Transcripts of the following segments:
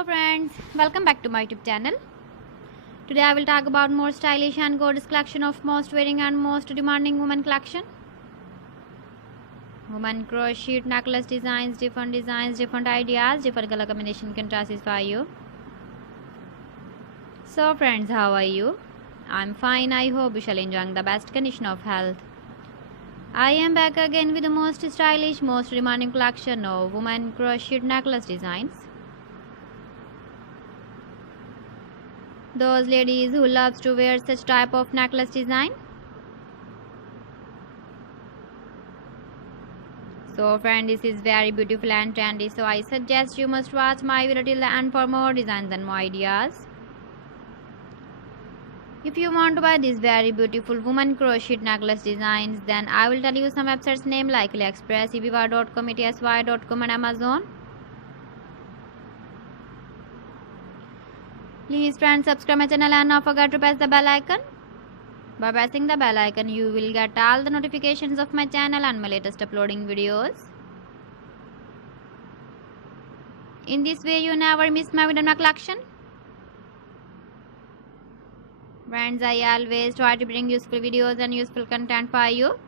Hello friends, welcome back to my YouTube channel. Today I will talk about more stylish and gorgeous collection of most wearing and most demanding women collection. Women crochet necklace designs, different ideas, different color combination can satisfy you. So friends, how are you? I'm fine. I hope you shall enjoying the best condition of health. I am back again with the most stylish, most demanding collection of women crochet necklace designs. Those ladies who loves to wear such type of necklace design. So friend, this is very beautiful and trendy, so I suggest you must watch my video till the end for more designs and more ideas. If you want to buy these very beautiful woman crochet necklace designs, then I will tell you some websites name like AliExpress, eBay.com, etsy.com and Amazon. Please friends, subscribe my channel and not forget to press the bell icon. By pressing the bell icon, you will get all the notifications of my channel and my latest uploading videos. In this way, you never miss my video collection. Friends, I always try to bring useful videos and useful content for you.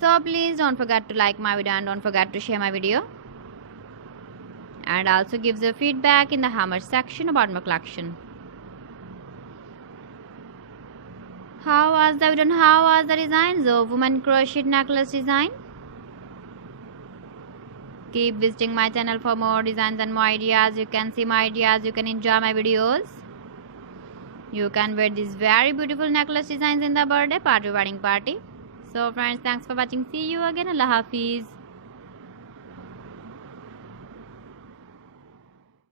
So please don't forget to like my video and don't forget to share my video. And also give the feedback in the hammer section about my collection. How was the video and how was the designs of woman crochet necklace design? Keep visiting my channel for more designs and more ideas. You can see my ideas, you can enjoy my videos. You can wear these very beautiful necklace designs in the birthday party, wedding party. So friends, thanks for watching. See you again. Allah Hafiz.